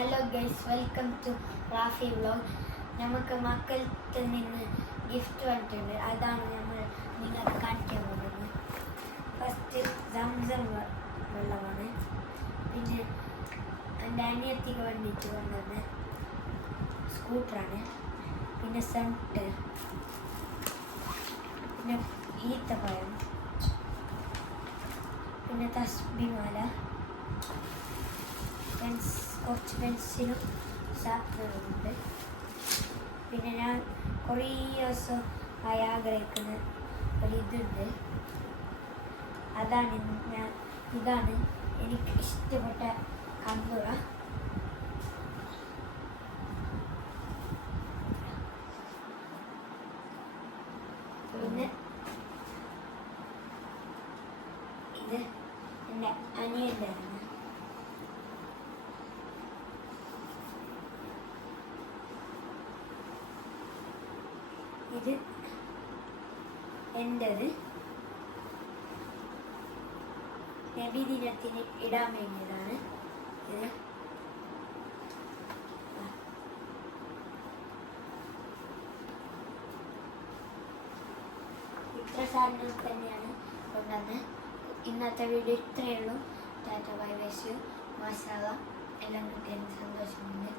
Hello guys, welcome to Rafi vlog. നമുക്ക് മക്കൾക്ക് നിന്ന് ഗിഫ്റ്റ് വന്നിട്ടുണ്ട്. അതാണ് നമ്മൾ നിങ്ങൾക്ക് കാണിക്കാൻ പോകുന്നത്. ഫസ്റ്റ് സംസം വെള്ളമാണ്. പിന്നെ എൻ്റെ അനിയത്തിക്ക് വേണ്ടിയിട്ട് കൊണ്ടുവന്ന സ്കൂട്ടറാണ്. പിന്നെ സെൻറ്റ്, പിന്നെ ഈത്തപ്പഴം, പിന്നെ തസ്ബിമാല, കുറച്ച് പെൻസിലും ഷാർപ്പനറുമുണ്ട്. പിന്നെ ഞാൻ കുറേ ദിവസം ആയി ആഗ്രഹിക്കുന്ന ഒരിതുണ്ട്. ഇതാണ് എനിക്ക് ഇഷ്ടപ്പെട്ട കമ്പുറ. പിന്നെ ഇത് എൻ്റെ അനിയൻ്റെ ആണ്. ഇത് എൻ്റെത് നബിദിനത്തിന് ഇടാൻ വേണ്ടിയതാണ്. ഇത് ഇത്ര സാധനങ്ങൾ തന്നെയാണ് കൊണ്ടുവന്നത്. ഇന്നത്തെ വീഡിയോ ഇത്രയേ ഉള്ളൂ. Tata bye bye. മാഷാ അല്ലാഹ്, എല്ലാം കിട്ടിയതിന് സന്തോഷമുണ്ട്.